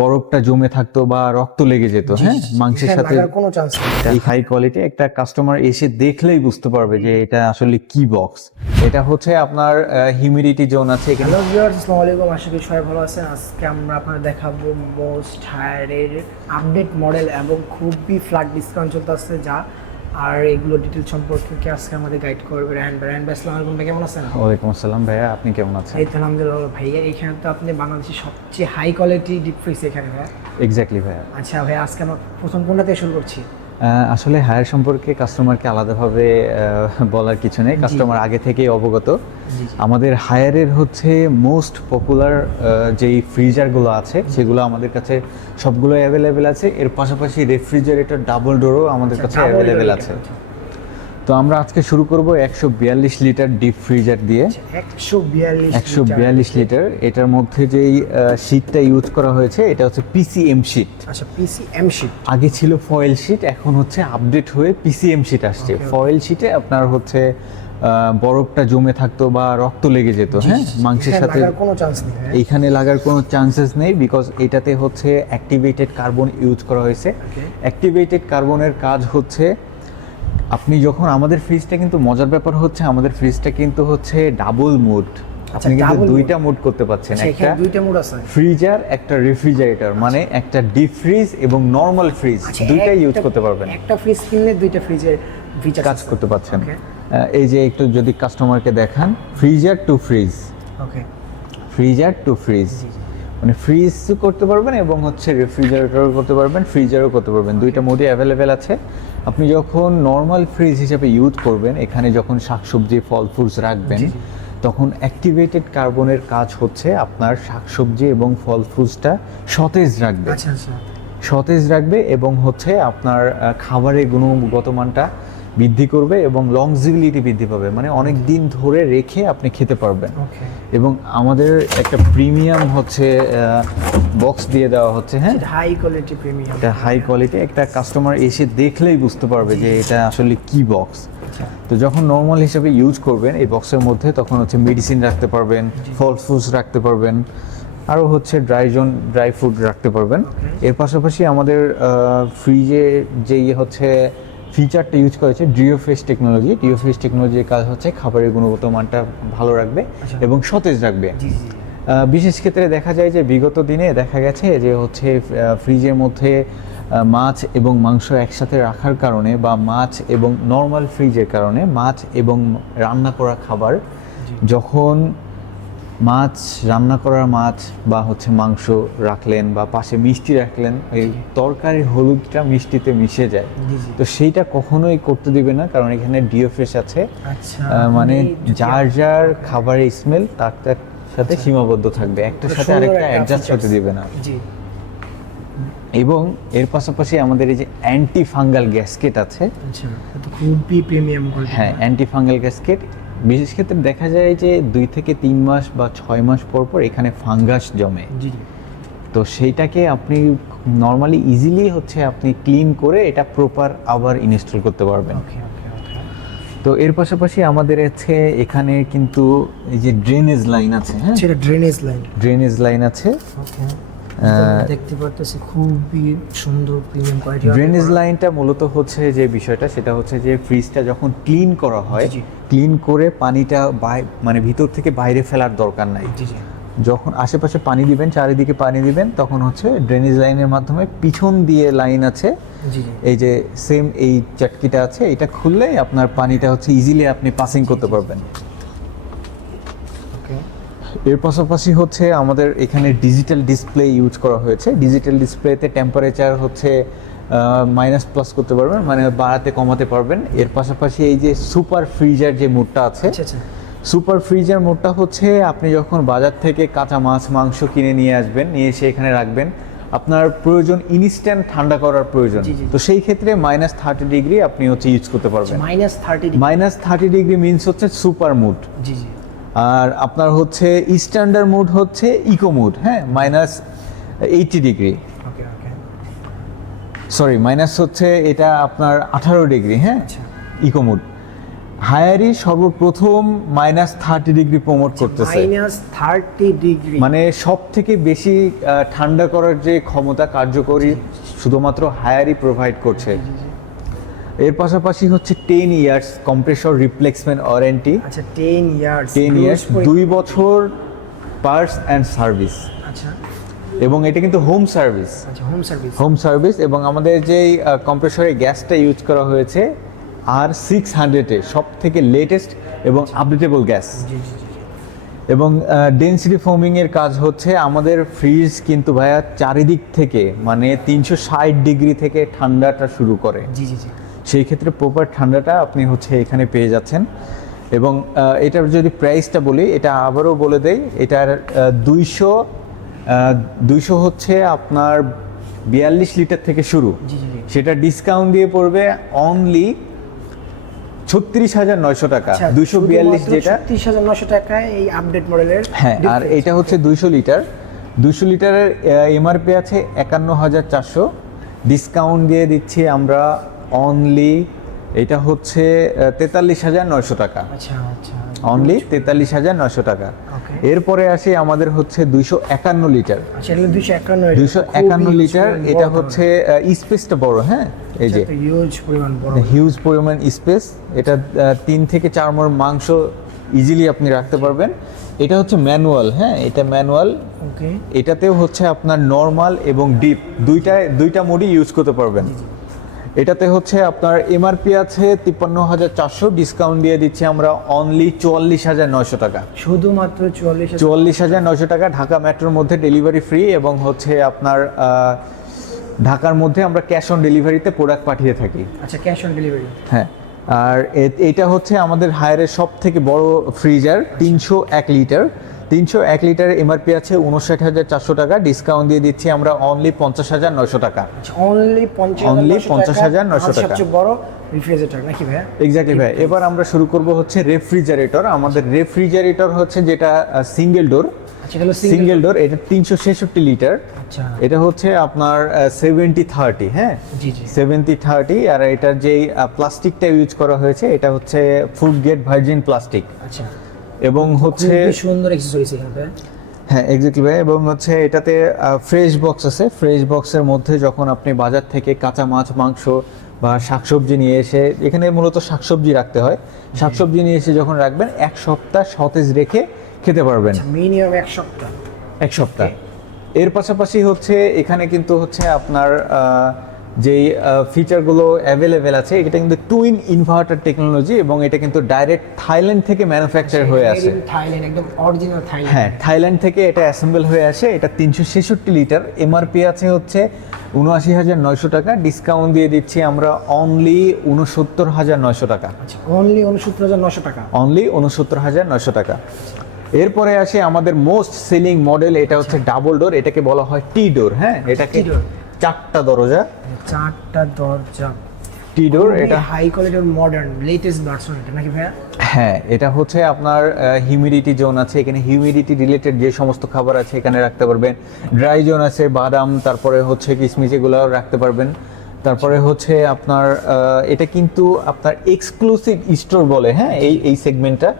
বরফটা জমে থাকতো বা রক্ত লেগে যেত হ্যাঁ? মাংসের সাথে কোনো চান্স এই হাই কোয়ালিটি একটা কাস্টমার এসে দেখলেই বুঝতে পারবে যে এটা আসলে কি বক্স এটা হচ্ছে আপনার হিউমিডিটি জোন আছে এখানে। হ্যালো ভিউয়ার্স আসসালামু আলাইকুম। আশা করি সবাই ভালো আছেন। আজকে আমরা আপনাদের দেখাবো মোস্ট হায়ারের আপডেট মডেল এবং খুবই ফ্ল্যাট ডিসকাউন্ট চলতেছে যা আর এগুলো ডিটেল সম্পর্কে কি আজকে আমাদের গাইড করবে? র্যান্ড র্যান্ড ভাই আসসালামু আলাইকুম ভাই কেমন আছেন? ওয়ালাইকুম আসসালাম ভাইয়া আপনি কেমন আছেন? এই তো আলহামদুলিল্লাহ ভাইয়া এখানে তো আপনি বাংলাদেশের সবচেয়ে হাই কোয়ালিটি ডিপ ফ্রিজ এখানে ভাইয়া এক্স্যাক্টলি ভাইয়া। আচ্ছা ভাইয়া আজকে আমরা প্রথম কোনটা থেকে শুরু করছি? আসলে হায়ার সম্পর্কে কাস্টমারকে আলাদাভাবে বলার কিছু নেই। কাস্টমার আগে থেকেই অবগত। আমাদের হায়ারের হচ্ছে মোস্ট পপুলার যেই ফ্রিজারগুলো আছে সেগুলো আমাদের কাছে সবগুলো অ্যাভেলেবেল আছে। এর পাশাপাশি রেফ্রিজারেটর ডাবল ডোরও আমাদের কাছে অ্যাভেলেবেল আছে। আচ্ছা। তো আমরা আজকে শুরু করব একশো বিয়াল্লিশ লিটার ডিপ ফ্রিজার দিয়ে। একশো বিয়াল্লিশ একশো বিয়াল্লিশ লিটার। এটার মধ্যে যেই শীটটা ইউজ করা হয়েছে এটা হচ্ছে পিসিএম শীট আচ্ছা পিসি এম শিট আগে ছিল ফয়েল শিট এখন হচ্ছে আপডেট হয়ে পিসিএম শিট আসছে. ফয়েল শিটে আপনার হচ্ছে বরফটা জমে থাকতো বা রক্ত লেগে যেত হ্যাঁ? মাংসের সাথে। এইখানে লাগার কোনো চান্সেস নেই বিকজ এটাতে হচ্ছে অ্যাক্টিভেটেড কার্বন ইউজ করা হয়েছে। অ্যাক্টিভেটেড কার্বনের কাজ হচ্ছে আপনি যখন আমাদের ফ্রিজটা কিন্তু মজার ব্যাপার হচ্ছে আমাদের ফ্রিজটা কিন্তু হচ্ছে ডাবল মুড আপনি কিন্তু দুইটা মুড করতে পাচ্ছেন আচ্ছা, একটা দুইটা মোড আছে। ফ্রিজার একটা রেফ্রিজারেটর মানে একটা ডিপ ফ্রিজ এবং নর্মাল ফ্রিজ আচ্ছা, দুইটাই ইউজ করতে পারবেন। একটা ফ্রিজ কিনলে দুইটা ফ্রিজের ফিচার কাজ করতে. আহ, এই যে একটু যদি কাস্টমারকে দেখান freezer to fridge okay freezer to fridge মানে ফ্রিজ করতে পারবেন এবং হচ্ছে রেফ্রিজারেটরও করতে পারবেন ফ্রিজারও করতে পারবেন। দুইটা মোডে অ্যাভেলেবেল আছে। আপনি যখন নর্মাল ফ্রিজ হিসেবে ইউজ করবেন এখানে যখন শাকসবজি ফল ফ্রুটস রাখবেন তখন অ্যাক্টিভেটেড কার্বনের কাজ হচ্ছে আপনার শাকসবজি এবং ফল ফ্রুটসটা সতেজ রাখবে। আচ্ছা আচ্ছা। সতেজ রাখবে এবং হচ্ছে আপনার খাবারের গুণগত মানটা বৃদ্ধি করবে এবং লংজিবিলিটি বৃদ্ধি পাবে। মানে অনেক দিন ধরে রেখে আপনি খেতে পারবেন। এবং আমাদের একটা প্রিমিয়াম হচ্ছে বক্স দিয়ে দেওয়া হচ্ছে হ্যাঁ? হাই কোয়ালিটি প্রিমিয়াম এটা হাই কোয়ালিটি একটা কাস্টমার এসে দেখলেই বুঝতে পারবে যে এটা আসলে কি বক্স তো যখন নর্মাল হিসেবে ইউজ করবেন এই বক্সের মধ্যে তখন হচ্ছে মেডিসিন রাখতে পারবেন ফল ফ্রুটস রাখতে পারবেন আরও হচ্ছে ড্রাই জোন ড্রাই ফুড রাখতে পারবেন। এর পাশাপাশি আমাদের ফ্রিজে যেই হচ্ছে ফিচারটা ইউজ করেছে ডিওফ্রেশ টেকনোলজি ডিওফ্রেশ টেকনোলজির কাজ হচ্ছে খাবারের গুণগত মানটা ভালো রাখবে এবং সতেজ রাখবে। বিশেষ ক্ষেত্রে দেখা যায় যে বিগত দিনে দেখা গেছে যে হচ্ছে ফ্রিজের মধ্যে মাছ এবং মাংস একসাথে রাখার কারণে বা মাছ এবং নর্মাল ফ্রিজের কারণে মাছ এবং রান্না করা খাবার যখন মাছ রান্না করার মাছ বা হচ্ছে মাংস রাখলেন বা পাশে মিষ্টি রাখলেন এই তরকারির হলুদটা মিষ্টিতে মিশে যায়। তো সেইটা কখনোই করতে দিবে না কারণ এখানে ডিওফ্রেশ আছে। আচ্ছা মানে যার যার খাবারের স্মেল তার তার সাথে সীমাবদ্ধ থাকবে। একটার সাথে আরেকটা অ্যাডজাস্ট। হতে দিবে না। এবং এর পাশাপাশি আমাদের এই যে অ্যান্টি ফাঙ্গাল গ্যাসকেট আছে। আচ্ছা খুবই প্রিমিয়াম হ্যাঁ অ্যান্টি ফাঙ্গাল গ্যাসকেট বিশেষ ক্ষেত্রে দেখা যায় যে দুই থেকে তিন মাস বা ছয় মাস পর পর এখানে ফাঙ্গাস জমে। তো সেইটাকে আপনি নর্মালি ইজিলি হচ্ছে আপনি ক্লিন করে এটা প্রপার আবার ইনস্টল করতে পারবেন। তো এর পাশাপাশি আমাদের হচ্ছে এখানে কিন্তু এই যে ড্রেনেজ লাইন আছে হ্যাঁ? সেটা ড্রেনেজ লাইন ড্রেনেজ লাইন আছে। ওকে। দেখতে পারতেছি খুবই সুন্দর প্রিমিয়াম কোয়ালিটি ড্রেনেজ লাইনটা মূলত হচ্ছে যে বিষয়টা সেটা হচ্ছে যে ফ্রিজটা যখন ক্লিন করা হয়। ক্লিন করে পানিটা মানে ভিতর থেকে বাইরে ফেলার দরকার নাই। যখন আশেপাশে পানি দিবেন চারিদিকে পানি দিবেন তখন হচ্ছে ড্রেনেজ লাইনের মাধ্যমে পিছন দিয়ে লাইন আছে। এই যে সেম এই চাটকিটা আছে এটা খুললে আপনার পানিটা হচ্ছে ইজিলি আপনি পাসিং করতে পারবেন। এর পাশাপাশি হচ্ছে আমাদের এখানে ডিজিটাল ডিসপ্লে ইউজ করা হয়েছে। ডিজিটাল ডিসপ্লেতে টেম্পারেচার হচ্ছে মাইনাস প্লাস করতে পারবেন মানে বাড়াতে কমাতে পারবেন। এর পাশাপাশি এই যে সুপার ফ্রিজার যে মোডটা আছে আচ্ছা আচ্ছা। সুপার ফ্রিজার মোডটা হচ্ছে আপনি যখন বাজার থেকে কাঁচা মাছ মাংস কিনে নিয়ে আসবেন নিয়ে এসে এখানে রাখবেন আপনার প্রয়োজন ইনস্ট্যান্ট ঠান্ডা করার প্রয়োজন। তো সেই ক্ষেত্রে মাইনাস থার্টি ডিগ্রি আপনি হচ্ছে ইউজ করতে পারবেন। Minus thirty minus thirty degree means হচ্ছে সুপার মুড জি জি। আর আপনার হচ্ছে স্ট্যান্ডার্ড মুড হচ্ছে ইকো মুড হ্যাঁ? Minus eighty degree okay okay sorry minus হচ্ছে এটা আপনার আঠারো ডিগ্রি হ্যাঁ? আচ্ছা। ইকো মুড হায়ারি সর্বপ্রথম মাইনাস থার্টি ডিগ্রি প্রমোট করতেছে। মাইনাস থার্টি ডিগ্রি মানে সব থেকে বেশি ঠান্ডা করার যে ক্ষমতা কার্যকরী শুধুমাত্র হায়ারই প্রোভাইড করছে। এর পাশাপাশি হচ্ছে ten years compressor replacement warranty আচ্ছা টেন ইয়ার্স টেন ইয়ার্স দুই বছর পার্টস অ্যান্ড সার্ভিস আচ্ছা। এবং এটা কিন্তু হোম সার্ভিস আচ্ছা হোম সার্ভিস হোম সার্ভিস এবং আমাদের যেই কম্প্রেসরে গ্যাসটা ইউজ করা হয়েছে আর সিক্স হান্ড্রেডে সব থেকে লেটেস্ট এবং আপডেটেবল গ্যাস। জি জি এবং ডেন্সিটি ফোমিং এর কাজ হচ্ছে আমাদের ফ্রিজ কিন্তু ভাইয়া চারিদিক থেকে মানে তিনশো ষাট ডিগ্রি থেকে ঠান্ডাটা শুরু করে। জি জি জি। সেই ক্ষেত্রে প্রপার ঠান্ডাটা আপনি হচ্ছে এখানে পেয়ে যাচ্ছেন। এবং এটার যদি প্রাইসটা বলি এটা আবারও বলে দেই এটার দুইশো দুইশো হচ্ছে আপনার বিয়াল্লিশ লিটার থেকে শুরু। সেটা ডিসকাউন্ট দিয়ে পড়বে অনলি ছত্রিশ হাজার নয়শো টাকা। আচ্ছা, দুইশো বিয়াল্লিশ যেটা তিরিশ হাজার নশো টাকায় এই আপডেট মডেলের হ্যাঁ আর এটা হচ্ছে দুইশো লিটার। দুইশো লিটারের এমআরপি আছে একান্ন হাজার চারশো। ডিসকাউন্ট দিয়ে দিচ্ছি আমরা অনলি এটা হচ্ছে তেতাল্লিশ হাজার নয়শো টাকা। আচ্ছা আচ্ছা। অনলি তেতাল্লিশ হাজার নয়শো টাকা। এরপরে আসে আমাদের হচ্ছে দুইশো একান্ন লিটার। আচ্ছা দুইশো একান্ন লিটার। এটা হচ্ছে স্পেসটা বড় হ্যাঁ? এই যে। হিউজ পরিমাণ বড়। হিউজ পরিমাণ স্পেস এটা তিন থেকে চার মর মাংস ইজিলি আপনি রাখতে পারবেন। এটা হচ্ছে ম্যানুয়াল হ্যাঁ? এটা ম্যানুয়াল এটাতেও হচ্ছে আপনার নর্মাল এবং ডিপ দুইটা দুইটা মোডই ইউজ করতে পারবেন। এটাতে হচ্ছে আপনার এমআরপি আছে তিপ্পান্ন হাজার চারশো ডিসকাউন্ট দিয়ে দিচ্ছি আমরা অনলি চুয়াল্লিশ হাজার নয়শো টাকা। শুধুমাত্র চুয়াল্লিশ চুয়াল্লিশ হাজার নয়শো টাকা ঢাকা মেট্রোর মধ্যে ডেলিভারি ফ্রি এবং হচ্ছে আপনার ঢাকার মধ্যে আমরা ক্যাশ অন ডেলিভারিতে প্রোডাক্ট পাঠিয়ে থাকি। আচ্ছা ক্যাশ অন ডেলিভারি হ্যাঁ আর এটা হচ্ছে আমাদের হায়ারের সব থেকে বড় ফ্রিজার তিনশো এক লিটার তিনশো এক লিটারের এমআরপি আছে উনষাট হাজার চারশো টাকা। ডিসকাউন্ট দিয়ে দিচ্ছি আমরা অনলি পঞ্চাশ হাজার নয়শো টাকা। আচ্ছা অনলি পঞ্চাশ হাজার 50,900 টাকা। সবচেয়ে বড় রিফ্রিজারেটর নাকি ভাইয়া? এক্স্যাক্টলি ভাই। এবার আমরা শুরু করব হচ্ছে রেফ্রিজারেটর আমাদের রেফ্রিজারেটর হচ্ছে যেটা সিঙ্গেল ডোর সিঙ্গেল ডোর এটা তিনশো ছেষট্টি লিটার। আচ্ছা। এটা হচ্ছে আপনার সেভেন্টি থার্টি হ্যাঁ? সেভেন্টি থার্টি আর এটার যেই প্লাস্টিকটা ইউজ করা হয়েছে এটা হচ্ছে ফুড গেট ভার্জিন প্লাস্টিক আচ্ছা। এবং হচ্ছে সুন্দর এক্সেসরিজ এখানে হ্যাঁ এক্স্যাক্টলি ভাই এবং হচ্ছে এটাতে ফ্রেশ বক্স আছে। ফ্রেশ বক্সের মধ্যে যখন আপনি বাজার থেকে কাঁচা মাছ মাংস বা শাকসবজি নিয়ে এসে এখানে মূলত শাকসবজি রাখতে হয়। শাকসবজি নিয়ে এসে যখন রাখবেন এক সপ্তাহ সতেজ রেখে খেতে পারবেন। মিনিমাম এক সপ্তাহ। এক সপ্তাহ। এর পাশাপাশি হচ্ছে এখানে কিন্তু হচ্ছে আপনার আহ, যেই ফিচারগুলো অ্যাভেলেবেল আছে এটা কিন্তু টুইন ইনভার্টার টেকনোলজি এবং এটা কিন্তু ডাইরেক্ট থাইল্যান্ড থেকে ম্যানুফ্যাকচার হয়ে আসে। থাইল্যান্ড একদম অরিজিনাল থাইল্যান্ড হ্যাঁ থাইল্যান্ড থেকে এটা অ্যাসেম্বল হয়ে আসে। এটা তিনশো ছেষট্টি লিটার এমআরপি আছে হচ্ছে উনআশি হাজার নয়শো টাকা। ডিসকাউন্ট দিয়ে দিচ্ছি আমরা অনলি উনসত্তর হাজার নয়শো টাকা। আচ্ছা অনলি উনসত্তর হাজার নশো টাকা। অনলি উনসত্তর হাজার নয়শো টাকা। এরপরে আসে আমাদের মোস্ট সেলিং মডেল এটা হচ্ছে ডাবল ডোর এটাকে বলা হয় টি ডোর হ্যাঁ? এটাকে। চারটা দরজা। চারটা দরজা। টি ডোর এটা হাই কোয়ালিটির মডার্ন লেটেস্ট ভার্সন এটা নাকি ভাইয়া? হ্যাঁ এটা হচ্ছে আপনার হিউমিডিটি জোন আছে এখানে হিউমিডিটি রিলেটেড যে সমস্ত খাবার আছে এখানে রাখতে পারবেন। ড্রাই জোন আছে বাদাম তারপরে হচ্ছে কিশমিশ এগুলো রাখতে পারবেন। তারপরে হচ্ছে আপনার এটা কিন্তু আপনার এক্সক্লুসিভ স্টোর বলে হ্যাঁ এই এই সেগমেন্টটা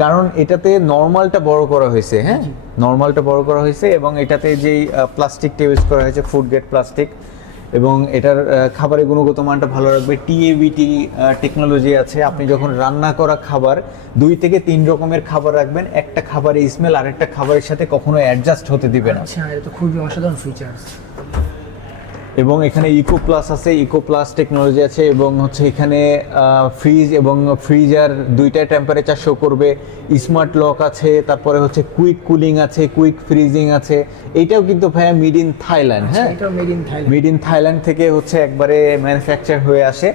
কারণ এটাতে নর্মালটা বড় করা হয়েছে হ্যাঁ? নর্মালটা বড় করা হয়েছে এবং এটাতে যেই প্লাস্টিকটা ইউজ করা হয়েছে ফুড গ্রেড প্লাস্টিক এবং এটার খাবারের গুণগত মানটা ভালো রাখবে। টিএবিটি টেকনোলজি আছে। আপনি যখন রান্না করা খাবার দুই থেকে তিন রকমের খাবার রাখবেন। একটা খাবারের স্মেল আরেকটা খাবারের সাথে কখনো অ্যাডজাস্ট হতে দিবে না। আচ্ছা এটা তো খুবই অসাধারণ ফিচার্স এবং এখানে ইকো প্লাস আছে ইকো প্লাস টেকনোলজি আছে এবং হচ্ছে এখানে ফ্রিজ এবং ফ্রিজার দুইটা টেম্পারেচার শো করবে। স্মার্ট লক আছে তারপরে হচ্ছে কুইক কুলিং আছে কুইক ফ্রিজিং আছে। এইটাও কিন্তু ভাইয়া মিড ইন থাইল্যান্ড হ্যাঁ? এটা made in Thailand made in Thailand থেকে হচ্ছে একবারে ম্যানুফ্যাকচার হয়ে আসে।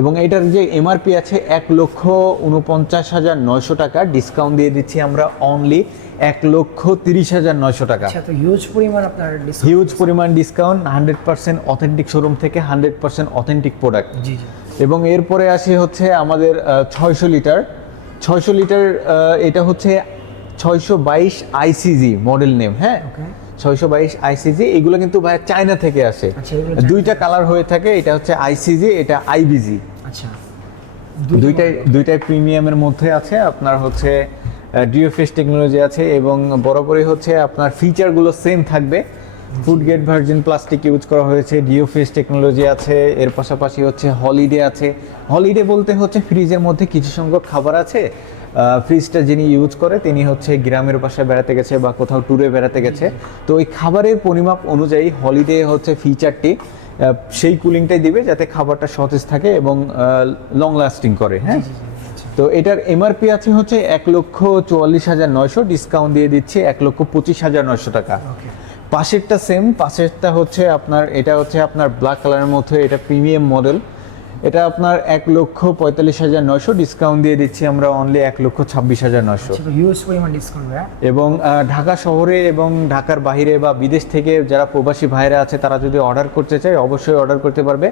এবং এটার যে এমআরপি আছে এক লক্ষ উনপঞ্চাশ হাজার নয়শো টাকা ডিসকাউন্ট দিয়ে দিচ্ছি আমরা অনলি এক লক্ষ তিরিশ হাজার নয়শো টাকা। আচ্ছা হিউজ পরিমাণ আপনার হিউজ পরিমাণ discount hundred percent authentic showroom থেকে হান্ড্রেড পার্সেন্ট অথেন্টিক প্রোডাক্ট এবং এরপরে আসি হচ্ছে আমাদের ছয়শো লিটার ছয়শো লিটার এটা হচ্ছে ছয়শো বাইশ আইসিজি মডেল নেম হ্যাঁ? ছয়শো বাইশ আইসিজি এগুলো কিন্তু ভাই চায়না থেকে আসে। আচ্ছা, দুইটা কালার হয়ে থাকে এটা হচ্ছে আইসিজি এটা আইবিজি আচ্ছা। দুইটাই দুইটাই প্রিমিয়ামের মধ্যে আছে আপনার হচ্ছে ডিওফেস টেকনোলজি আছে এবং বরাবরই হচ্ছে আপনার ফিচারগুলো সেম থাকবে। Food grade virgin plastic use করা হয়েছে ডিওফেস টেকনোলজি আছে, এর পাশাপাশি হচ্ছে হলিডে আছে। হলিডে বলতে হচ্ছে ফ্রিজের মধ্যে কিছু সংখ্যক খাবার আছে। ফ্রিজটা যিনি ইউজ করে, তিনি হচ্ছে গ্রামের বাসায় বেড়াতে গেছে বা কোথাও ট্যুরে বেড়াতে গেছে। তো ওই খাবারের পরিমাপ অনুযায়ী হলিডে হচ্ছে ফিচারটি সেই কুলিংটাই দিবে যাতে খাবারটা সতেজ থাকে এবং লং লাস্টিং করে হ্যাঁ? তো এটার এমআরপি আছে হচ্ছে এক লক্ষ চুয়াল্লিশ হাজার নয়শো। ডিসকাউন্ট দিয়ে দিচ্ছে এক লক্ষ পঁচিশ হাজার নয়শো টাকা। পাশেরটা সেম পাশেরটা হচ্ছে আপনার এটা হচ্ছে আপনার ব্ল্যাক কালারের মধ্যে এটা প্রিমিয়াম মডেল এটা আপনার এক লক্ষ পঁয়তাল্লিশ হাজার নয়শো। ডিসকাউন্ট দিয়ে দিচ্ছি আমরা অনলি এক লক্ষ ছাব্বিশ হাজার নয়শো। হিউজ পরিমাণ ডিসকাউন্ট এবং ঢাকা শহরে এবং ঢাকার বাইরে বা বিদেশ থেকে যারা প্রবাসী ভাইরা আছে তারা যদি অর্ডার করতে চায় অবশ্যই অর্ডার করতে পারবে।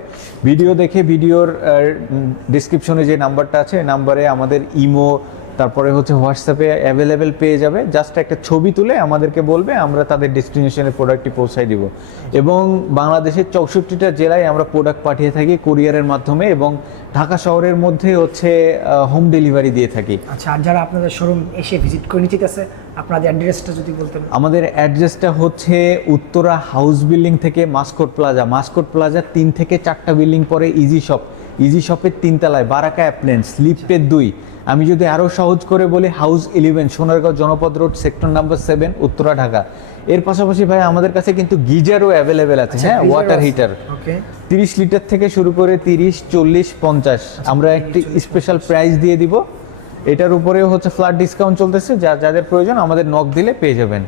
ভিডিও দেখে ভিডিওর ডিসক্রিপশনে যে নাম্বারটা আছে নাম্বারে আমাদের ইমো তারপরে হচ্ছে হোয়াটসঅ্যাপে অ্যাভেলেবেল পেয়ে যাবে। জাস্ট একটা ছবি তুলে আমাদেরকে বলবে আমরা তাদের ডেস্টিনেশনে প্রোডাক্টটি পৌঁছাই দিব। এবং বাংলাদেশের চৌষট্টিটা জেলায় আমরা প্রোডাক্ট পাঠিয়ে থাকি কুরিয়ারের মাধ্যমে এবং ঢাকা শহরের মধ্যে হচ্ছে হোম ডেলিভারি দিয়ে থাকি। আচ্ছা আর যারা আপনাদের শোরুম এসে ভিজিট করে নিতে গেছে আপনাদের অ্যাড্রেসটা যদি বলতেন। আমাদের অ্যাড্রেসটা হচ্ছে উত্তরা হাউস বিল্ডিং থেকে মাসকোট প্লাজা মাসকোট প্লাজা তিন থেকে চারটা বিল্ডিং পরে ইজি শপ ইজি শপের তিনতলায় বারাকা অ্যাপ্লেন্স লিফটের দুই। আমি যদি আরও সহজ করে বলি house eleven Sonargaon Janapad road sector number seven Uttara Dhaka. এর পাশাপাশি ভাই আমাদের কাছে কিন্তু গিজারও অ্যাভেলেবেল আছে হ্যাঁ? ওয়াটার হিটার ওকে তিরিশ লিটার থেকে শুরু করে তিরিশ চল্লিশ পঞ্চাশ। আমরা একটি স্পেশাল প্রাইস দিয়ে দিব। এটার উপরেও হচ্ছে ফ্ল্যাট ডিসকাউন্ট চলতেছে। যা যাদের প্রয়োজন আমাদের নক দিলে পেয়ে যাবেন।